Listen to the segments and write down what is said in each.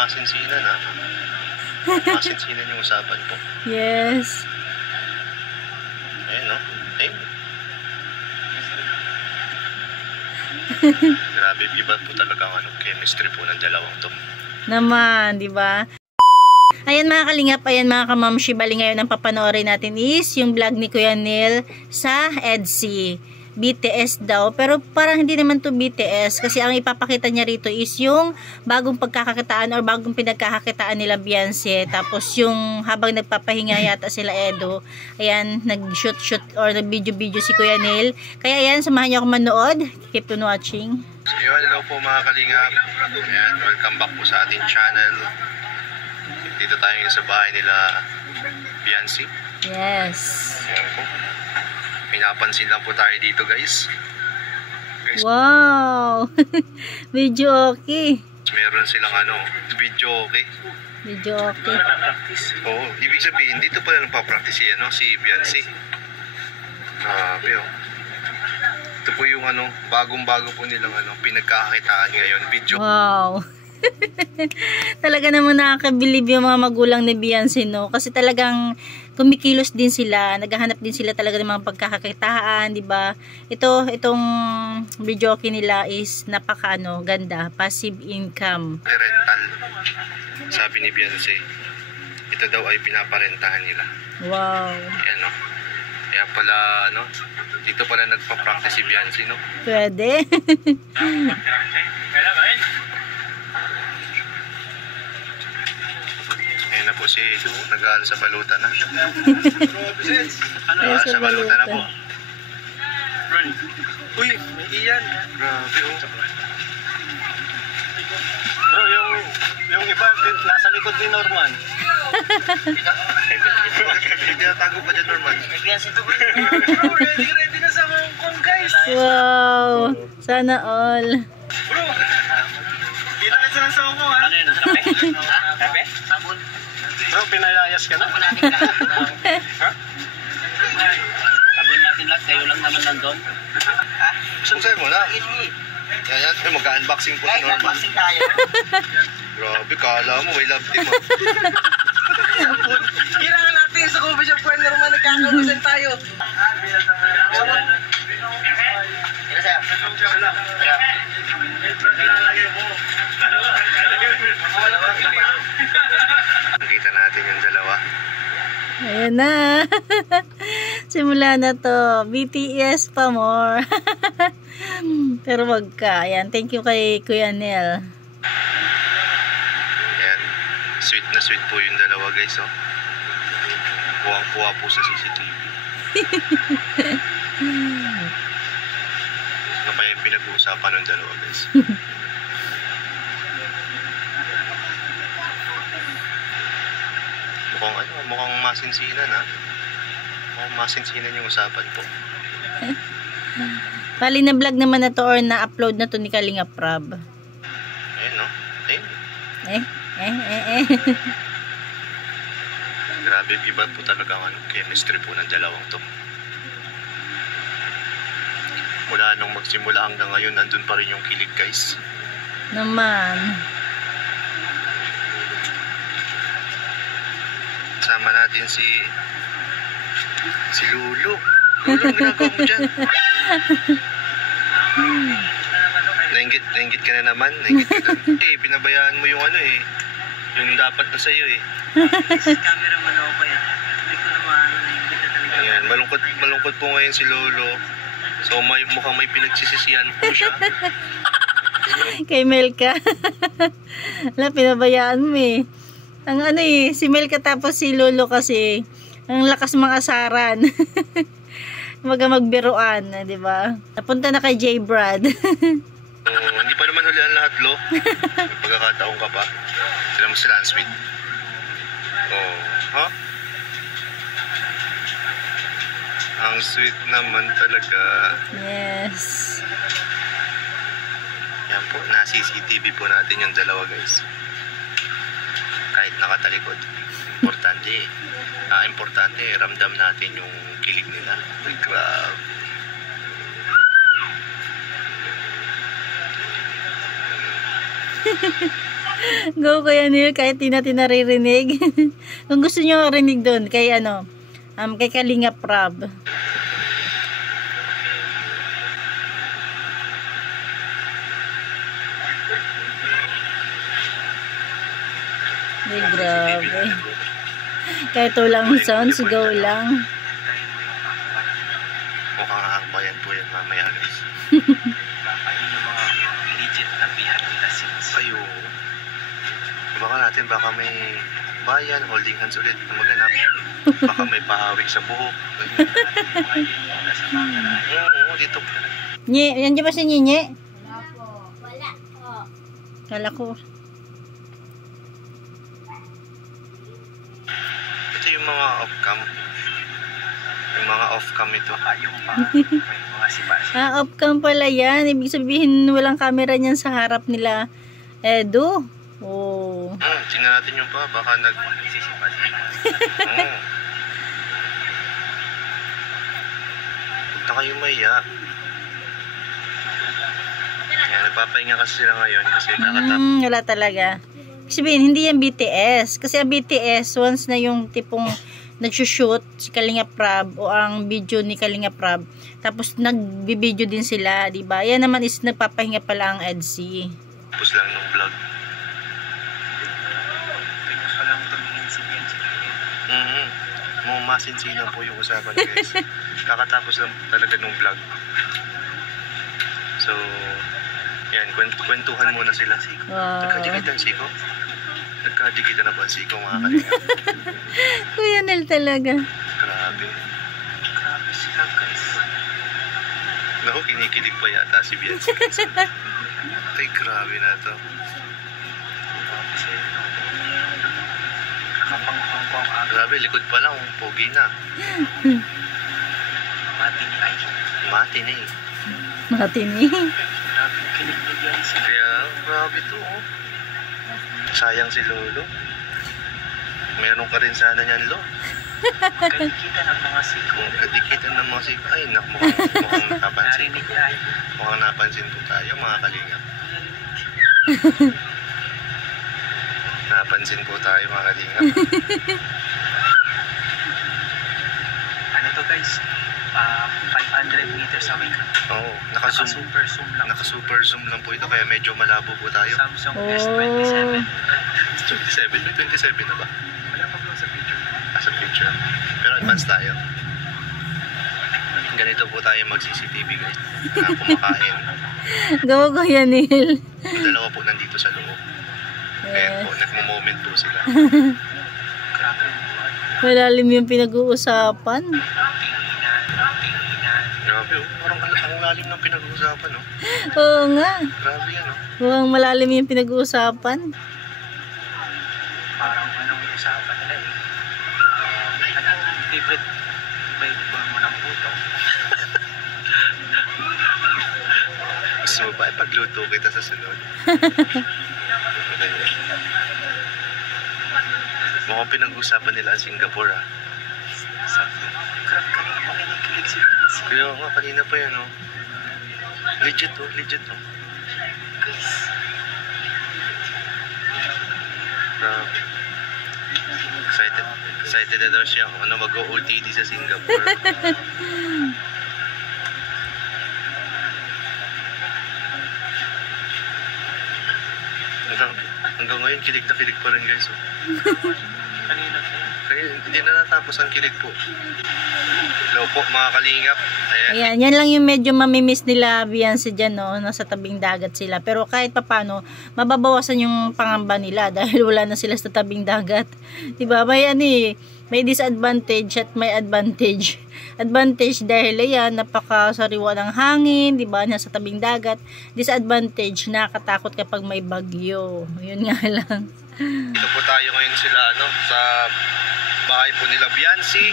masinsinan ha. Masinsinan yung usapan po. Yes. Ayun no. Ayun. Grabe, iba po talaga ang chemistry po ng dalawang to. Naman, di ba? Ayan mga kalingap, ayan mga kamamshi, bali ngayon ang papanoorin natin is yung vlog ni Kuya Neil sa EDSI. BTS daw, pero parang hindi naman to BTS kasi ang ipapakita niya rito is yung bagong pagkakakitaan or bagong pinagkakakitaan nila Beyonce. Tapos yung habang nagpapahinga yata sila Edo, ayan, nag-shoot or nag-video si Kuya Neil. Kaya ayan, samahan niyo ako manood. Keep on watching. So yun, hello po mga kalingap. Ayan, welcome back po sa ating channel. Dito tayo sa bahay nila Beyonce. Yes. Ayan po. May napansin lang po tayo dito guys. Wow! Video okay. Meron silang video okay. Video okay. Oo, ibig sabihin dito pala nagpa-practice si Beyonce. Grabe oh. Ito po yung bagong-bago po nilang pinagkakakitaan ngayon. Video. Wow! Talaga naman nakakabilib yung mga magulang ni Beyonce, no? Kasi talagang kumikilos din sila, naghahanap din sila talaga ng mga pagkakakitaan, di ba? Itong video nila is ganda, passive income. Rental. Sabi ni Beyonce, ito daw ay pinaparentahan nila. Wow. Ayan o. Kaya pala, dito pala nagpa-practice si Beyonce, no? Pwede. Ayan na po si Edu, nag-aaral sa baluta na. Sa baluta na po. Uy, may iyan. Grabe oh. Bro, yung iba nasa likod ni Norman. Tinatago pa dyan, Norman. Bro, ready na sa Hong Kong, guys. Wow. Sana all. Bro, kita ka sila sa Hong Kong, ha? Ano yun? Kape? Kape? Sabon? Bro, pinalayas ka na? Sabon natin lahat. Ha? Sabon natin lahat, kayo lang naman nandun. Ha? Sunsay mo na. Yan, mag-unboxing po si Norman. Unboxing tayo. Grabe, kala mo, may love team ah. Kailangan natin sa coffee shop friend Norman, nagkakabusan tayo. Nakita natin yung dalawa. Ayan na. Simula na to. BTS pa more. Pero wag ka. Ayan. Thank you kay Kuya Neil. Ayan. Sweet na sweet po yung dalawa guys. Oh. Puwang-puwa po sa CCTV. Ano pa yung pinag-uusapan ng dalawa guys? Mukhang masinsinan ha. Mukhang masinsinan yung usapan po. Bali na vlog naman na to or na-upload na to ni Kalinga Prab. Ayun no? Ayun. Grabe, iba po talaga ang chemistry po ng dalawang to. Mula nung magsimula hanggang ngayon, andun pa rin yung kilig guys. Naman. Sama natin si Lulu. Lulu, ang ginagawa mo dyan? Nainggit ka na naman. Nainggit ka na. Pinabayaan mo yung yung dapat na sa'yo eh. Camera man ako pa yan. Hindi ko naman nainggit na talaga. Ayan, malungkot po ngayon si Lolo. So mukhang may pinagsisisihan po siya. Kay Melka. Wala, pinabayaan mo eh. Ang si Melka tapos si Lolo kasi ang lakas mga asaran. Magbiruan, di ba? Napunta na kay J. Brad. Hindi pa naman huli ang lahat, Lo. May pagkakataon ka pa. Sila ang sweet. Oh, ha? Ang sweet naman talaga. Yes. Yan po, na-CCTV po natin yung dalawa guys. Kahit nakatalikod. Importante, ramdam natin yung kilig nila. Ay, grabe. Go Kuya Neil, kahit di natin naririnig. Kung gusto nyo rinig doon, kay kay Kalinga Prab. Ay, grabe. Kahit walang sounds, go lang. Mukhang aakbayan po yan mamaya guys. Ayun yung mga legit na behind the scenes. Ayo. Baka natin, baka may bayan, holding hands ulit na maganap. Baka may pahawik sa buhok. Oo, dito pa. Nye, yan dyan ba si Nye? Wala po. Kala ko. Ito yung mga off-cam. Yung mga off-cam ito. Yung may mga sipa. Off-cam pala yan. Ibig sabihin, walang camera niyan sa harap nila. Edo. Oh. Tingnan natin yung pa. Baka Sisipa-sipa. Huwag na kayo maya. Yan, nagpapahinga kasi sila ngayon kasi kakatapos. Wala talaga. Ibig sabihin, hindi yan BTS. Kasi ang BTS, once na yung tipong nagsushoot si Kalinga Prab o ang video ni Kalinga Prab, tapos nagbibideo din sila, diba? Yan naman is nagpapahinga pala ang EDC. Tapos lang nung vlog. Pinos pa lang tumingin si Bianchi. Mga masinsinan po yung usapan guys. Kakatapos lang talaga nung vlog. So, yan, kwentuhan muna sila. Wow. Nagkadikitan siko? Nagkadikitan na ba siko mga kalinga? Kuya Nel talaga. Grabe. Grabe sila guys. Naku, kinikilig pa yata si Bianchi. Ay, grabe na to. Grabe sila. Nakapangpang ang Grabe, likod pa lang, pogi na. mati ni Ay. Mati na eh. Matini. Grabe kilig ni Bianchi. Kaya, grabe to oh. Sayang si Lolo. Meron ka rin sana niyan, Lo. Kadikitan ng mga siko. Kung kadikitan ng mga siko, ay, mukhang napansin. Narinig tayo. Mukhang napansin po tayo, mga kalinga. Napansin po tayo, mga kalinga. Ano to guys? 500 meters away ka. Oo, naka-zoom. Super zoom lang. Naka-super zoom lang po ito, kaya medyo malabo po tayo. Samsung Oh. S27. 27, may 27 na ba? Wala pa bro sa picture. Sa picture. Pero advance tayo. Ganito po tayo mag-CCTV guys. Na kumakain. Go Kuya Nel. Yung dalawa po nandito sa loob. Ayan po, nagmo-moment po sila. Grabe. Malalim yung pinag-uusapan. Grabe oh, parang ang lalim ng pinag-uusapan oh. Oo nga. Grabe yan oh. Mukhang malalim yung pinag-uusapan. Parang anong usapan nila eh. Ano favorite flavor mo ng puto? Gusto mo ba ipagluto kita sa sunod? Mukhang pinag-uusapan nila ang Singapore ah. Sabi, grabe ka rin ako kinikilig si Bianchi. Kaya nga kanina pa yan oh. Legit oh, legit oh. Guys, Grabe. Excited na daw siya ano mag-OOTD sa Singapore. Hanggang ngayon kilig na kilig pa rin guys oh. kanina tayo. Kaya hindi na natapos ang kilig po. Hello po mga kalingap. Ayan. Ayan, yan lang yung medyo mamimiss nila Beyonce dyan, no? Nasa tabing dagat sila. Pero kahit papano, mababawasan yung pangamba nila dahil wala na sila sa tabing dagat. Diba? May disadvantage at may advantage. Advantage dahil ayan, napakasariwa ng hangin, diba? Nasa tabing dagat. Disadvantage, nakakatakot kapag may bagyo. Yun nga lang. Dito po tayo ngayon sila sa bahay po nila Bianchi.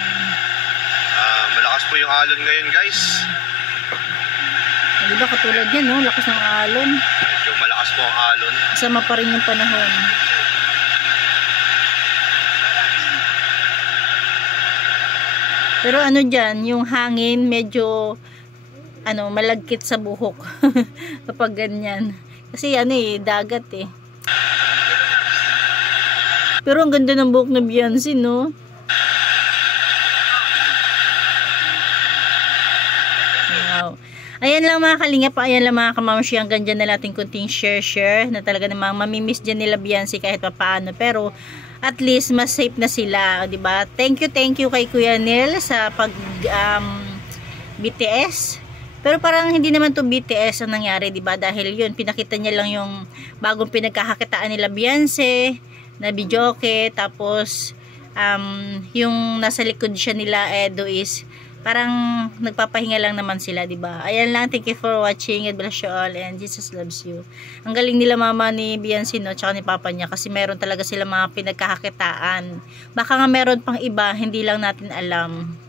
Malakas po yung alon ngayon guys. Diba katulad yan, no? Lakas ng alon. Medyo malakas po ang alon. Kasama pa rin yung panahon. Pero ano dyan, yung hangin medyo malagkit sa buhok kapag ganyan. Kasi dagat eh. Pero ang ganda ng buhok na Beyonce, no? Wow. Ayan lang mga kalingap, ayan lang mga kamamshi, hanggang dyan na natin kunting share na talaga namang mamimiss dyan nila Beyonce kahit pa paano, pero at least mas safe na sila, di ba? Thank you kay Kuya Neil sa pag BTS. Pero parang hindi naman to BTS ang nangyari, di ba? Dahil yun, pinakita niya lang yung bagong pinagkakakitaan nila Beyonce na videoke, tapos yung nasa likod siya nila Edo is parang nagpapahinga lang naman sila, di ba? Ayan lang, thank you for watching. God bless you all and Jesus loves you. Ang galing nila mama ni Beyonce, no, tsaka ni papa niya, kasi meron talaga sila mga pinagkakakitaan. Baka nga meron pang iba, hindi lang natin alam.